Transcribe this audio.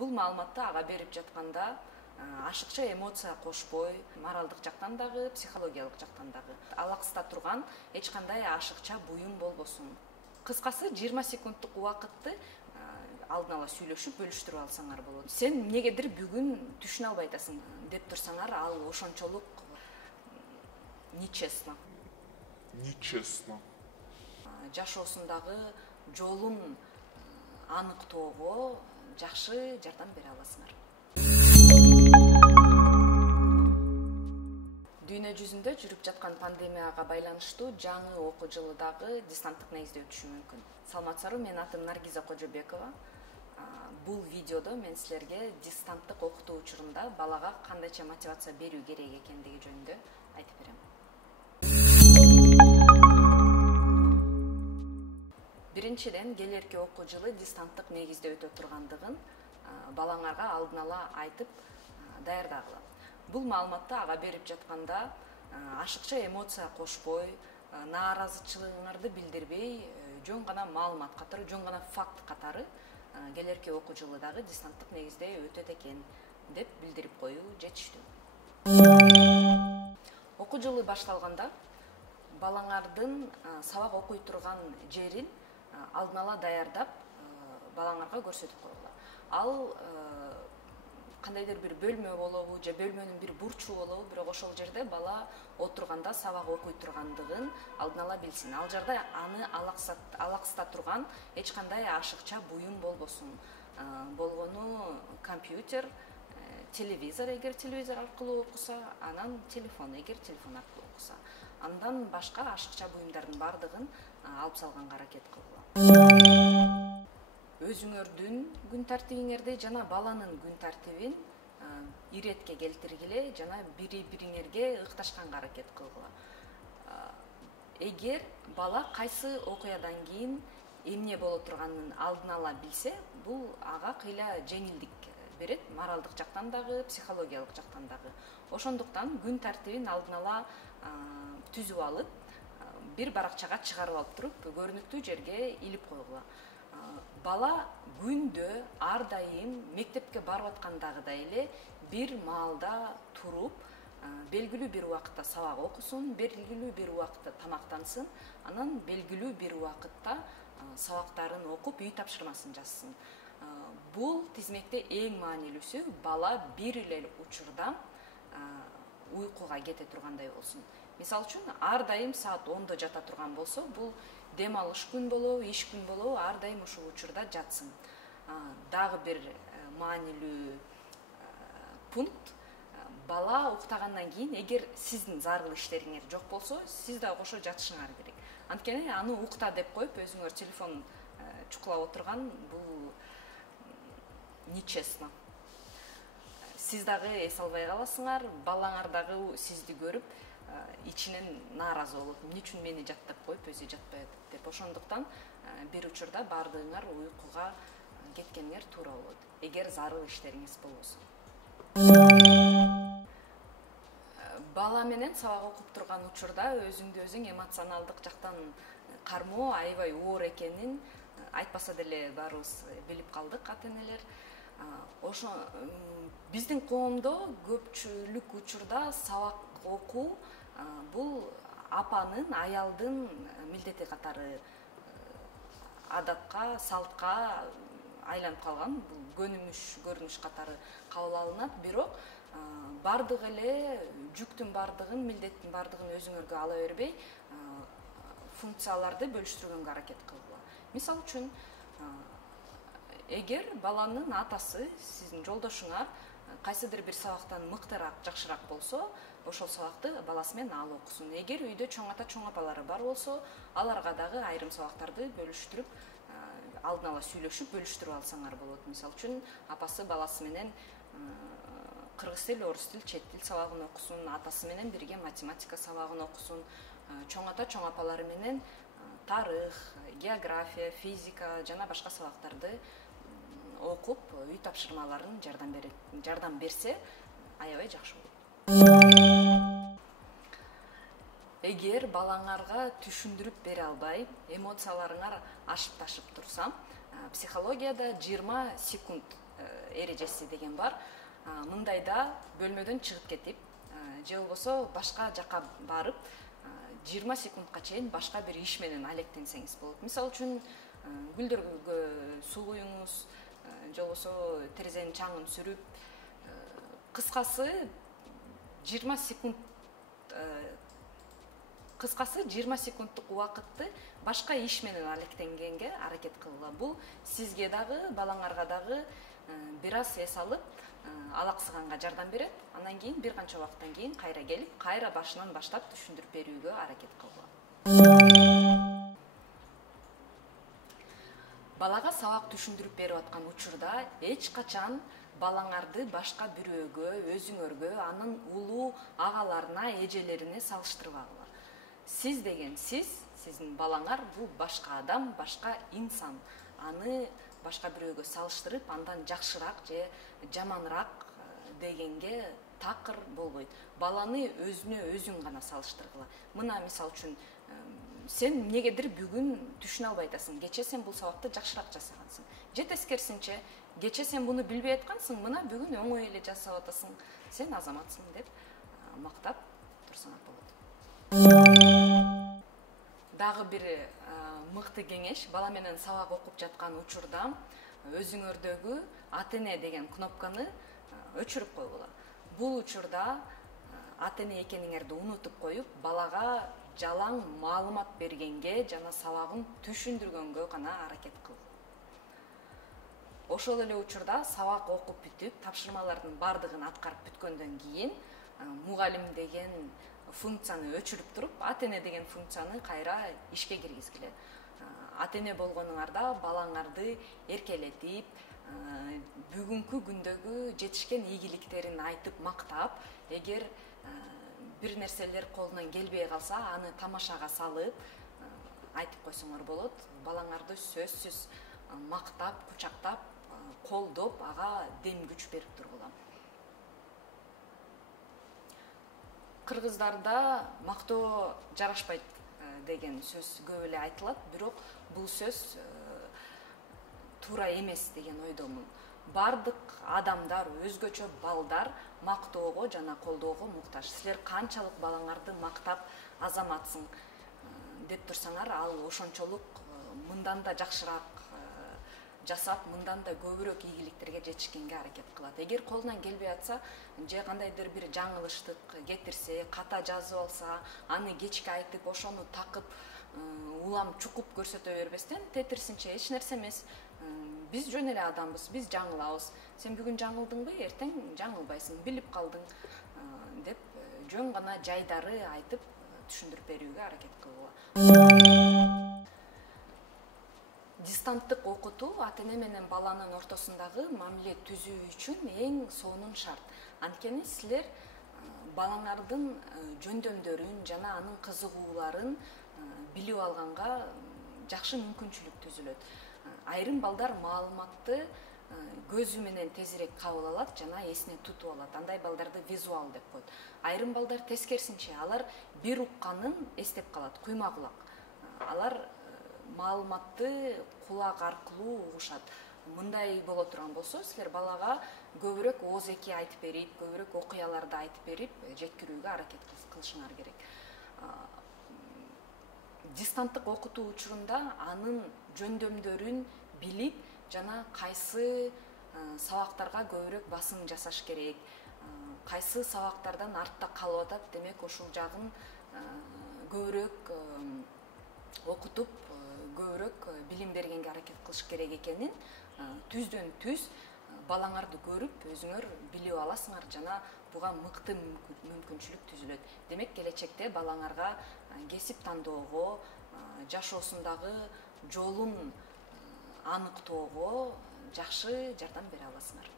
Бул маалыматты ага берип жатканда ашыкча эмоция кошпой, моралдык жактан дагы, психологиялык жактан дагы алаксыта турган эч кандай ашыкча буюм болбосун. Кыскасы 20 секунддук убакытты алдын ала сүйлөшүп бөлүштүрүп алсаңар болот. Сен эмнегедир бүгүн түшүнө албай атасың деп турсаңар, ал ошончолук нечестно. Нечестно. Жашоосундагы жолун аныктоого жакшы жардам бере аласыңар. Дүйнө жүзүндө жүрүп жаткан пандемияга байланыштуу жаңы окуу жылы дагы дистанттык негизде өтүшү мүмкүн. Саламатсыздарбы, менин атым Наргиза Кожобекова. Бул видеодо мен силерге дистанттык окутуу учурунда балага кандайча мотивация берүү керек экендиги жөнүндө айтып берем. Биринчиден, келерки окуу жылы дистанттык негизде өтө тургандыгын балаңарга алдын ала айтып даярдагыла. Бул маалыматты ага берип жатканда ашыкча эмоция кошпой, нааразычылыгыңарды билдирбей, жөн гана маалымат катары, жөн гана факт катары келерки окуу жылы дагы дистанттык негизде өтөт экен деп билдирип коюу жетиштүү. Окуу жылы башталганда балаңардын сабак окуй турган жерин алдын ала даярдап балаңарга көрсөтүп койгула. Ал кандайдыр бир бөлмө болобу же бөлмөнүн бир бурчу болобу, бирок ошол жерде бала отурганда сабак окуй тургандыгын алдын ала билсин. Ал жерде аны алаксыта турган эч кандай ашыкча буюм болбосун. Болгону компьютер, телевизор, эгер телевизор аркылуу окуса, анан телефон, эгер телефон аркылуу окуса. Андан башка ашыкча буюмдардын бардыгын алып салганга аракет кылгыла. Өзүңөрдүн күн тартибиңерди жана баланын күн тартибин иретке келтиргиле жана бири-бириңерге ыкташканга аракет кылгыла. Эгер бала кайсы окуядан кийин эмне боло турганын алдын ала билсе, бул ага кыйла жеңилдик берет, моралдык жактан дагы, психологиялык жактан дагы. Ошондуктан күн тартибин алдын ала түзүп алып, бир баракчага чыгарып алып туруп, көрүнүктүү жерге илип койгула. Бала күндө ар дайым мектепке барып аткандагыдай эле бир маалда туруп, белгилүү бир убакытта сабак окусун, белгилүү бир убакытта тамактансын, анан белгилүү бир убакытта сабактарын окуп, үй тапшырмасын жазсын. Бул тизмекте эң маанилүүсү бала бир эле учурда уйкуга кете тургандай болсун. Мисалы үчүн, ар дайым саат 10-до жата турган болсо, бул дем алыш күн болобу, иш күн болобу, ар дайым ушул учурда жатсын. Дагы бир маанилүү пункт, бала уктагандан кийин, эгер сиздин зарыл иштериңер жок болсо, сиз да кошо жатышыңар керек. Анткени аны укта деп коюп, өзүңөр телефон чукулап отурган, бул нечестно. Сиз дагы эс албай каласыңар, балаңар дагы сизди көрүп, ичинен нааразы болот. Эмне үчүн мени жаттап коюп, өзү жатпай атат деп. Ошондуктан бир учурда бардыгыңар уйкуга кеткениңер туура болот, эгер зарыл иштериңиз болбосо. Бала менен сабак окуп турган учурда өзүңдү өзүң эмоционалдык жактан кармоо аябай оор экенин айтпаса деле баарыбыз билип калдык, ата-энелер. Ошо биздин коомдо көпчүлүк учурда сабак окуу бул апанын, аялдын милдети катары адатка, салтка айланып калган, бул көрүнүш катары кабыл алынат, бирок бардык эле жүктүн бардыгын, милдеттин бардыгын өзүңөргө ала бербей, функцияларды бөлүштүргөнгө аракет кылгыла. Мисалы үчүн, эгер баланын атасы, сиздин жолдошуңар кайсыдыр бир сабактан мыктыраак, жакшыраак болсо, ошол сабакты баласы менен ал окусун. Эгер үйдө чоң ата, чоң апалары бар болсо, аларга дагы айрым сабактарды бөлүштүрүп, алдын ала сүйлөшүп, бөлүштүрүп алсаңар болот. Мисалы үчүн, апасы баласы менен кыргыз тил, орус тил, чет тил сабагын окусун, атасы менен бирге математика сабагын окусун, чоң ата, чоң апалары менен тарых, география, физика жана башка сабактарды окуп, үй тапшырмаларын жардам берсе, аябай жакшы болот. Эгер балаңарга түшүндүрүп бере албай, эмоцияларыңар ашып-ташып турса, психологияда 20 секунд эрежеси деген бар. Мындайда бөлмөдөн чыгып кетип же болбосо башка жака барып 20 секундка чейин башка бир иш менен алектенсеңиз болот. Мисалы үчүн гүлдөргө суу куюңуз же болбосо терезенин чаңын сүрүп, кыскасы 20 секунддук убакытты башка иш менен алектенгенге аракет кылгыла. Бул сизге дагы, балаңарга дагы бир аз эс алып, алаксыганга жардам берет. Андан кийин бир канча убакыттан кийин кайра келип, кайра башынан баштап түшүндүрүп берүүгө аракет кылгыла. Балага сабак түшүндүрүп берип аткан учурда эч качан балаңарды башка бирөөгө, өзүңөргө, анын улуу агаларына, эжелерине салыштырбагыла. Сиз деген сиздин балаңар бул башка адам, башка инсан. Аны башка бирөөгө салыштырып, андан жакшыраак же жаманыраак дегенге такыр болбойт. Баланы өзүнө өзүң гана салыштыргыла. Мына мисалы үчүн сен эмнегедир бүгүн түшүнө албай атасың. Кечээ сен бул сабакты жакшыраак жасагансың. Же тескерисинче, кечээ сен буну билбей аткансың, мына бүгүн оңой эле жасап атасың. Сен азаматсың деп мактап турсаңар болот. Дагы бир мыкты кеңеш, бала менен сабак окуп жаткан учурда өзүңөрдөгү ата-эне деген кнопканы өчүрүп койгула. Бул учурда ата-эне экениңерди унутуп коюп, балага жалаң маалымат бергенге жана сабагын түшүндүргөнгө гана аракет кыл. Ошол эле учурда сабак окуп бүтүп, тапшырмалардын бардыгын аткарып бүткөндөн кийин мугалим деген функцияны өчүрүп туруп, ата-эне деген функцияны кайра ишке киргизгиле. Ата-эне болгонуңарда балаңарды эркелетип, бүгүнкү күндөгү жетишкен ийгиликтерин айтып мактап, эгер бир нерселер колунан келбей калса, аны тамашага салып айтып койсоңор болот. Балаңарды сөзсүз мактап, кучактап, колдоп, ага дем күч берип тургула. Кыргыздарда мактоо жарашпайт деген сөз көп эле айтылат, бирок бул сөз туура эмес деген ойдомун. Бардык адамдар, өзгөчө балдар мактоого жана колдоого муктаж. Силер канчалык балаңарды мактап, азаматсың деп турсаңар, ал ошончолук мындан да жакшыраак жасап, мындан да көбүрөөк ийгиликтерге жетишкенге аракет кылат. Эгер колунан келбей атса, же кандайдыр бир жаңылыштык кетирсе, ката жазып алса, аны кечке айтып, ошону такып, улам чукуп көрсөтө бербестен, тетирисинче эч нерсе эмес. Биз жөн эле адамбыз, биз жаңылабыз. Сен бүгүн жаңылдыңбы, эртең жаңылбайсың, билип калдың деп жөн гана жайдары айтып түшүндүрүп берүүгө аракет кылгыла. Дистанттык окутуу ата-эне менен баланын ортосундагы мамиле түзүү үчүн эң сонун шарт. Анткени силер балаңардын жөндөмдөрүн жана анын кызыгууларын билип алганга жакшы мүмкүнчүлүк түзүлөт. Айрым балдар маалыматты көзү менен тезирээк кабыл алат жана эсине тутуп алат. Андай балдарды визуал деп коет. Айрым балдар тескерисинче, алар бир укканын эстеп калат, куйма кулак. Алар маалыматты кулак аркылуу угушат. Мындай боло турган болсо, силер балага көбүрөөк оозеки айтып берип, көбүрөөк окуяларды айтып берип, жеткирүүгө аракет кылышыңар керек. Дистанттык окутуу учурунда анын жөндөмдөрүн билип, жана кайсы сабактарга көбүрөөк басым жасаш керек, кайсы сабактардан артта калып атат, демек ушул жагын көбүрөөк окутуп, көбүрөөк билим бергенге аракет кылыш керек экенин түздөн түз балаңарды көрүп, өзүңөр билип аласыңар жана буга мыкты мүмкүнчүлүк түзүлөт. Демек келечекте балаңарга кесип тандоого, жашоосундагы жолун аныктоого жакшы жардам бере аласыңар.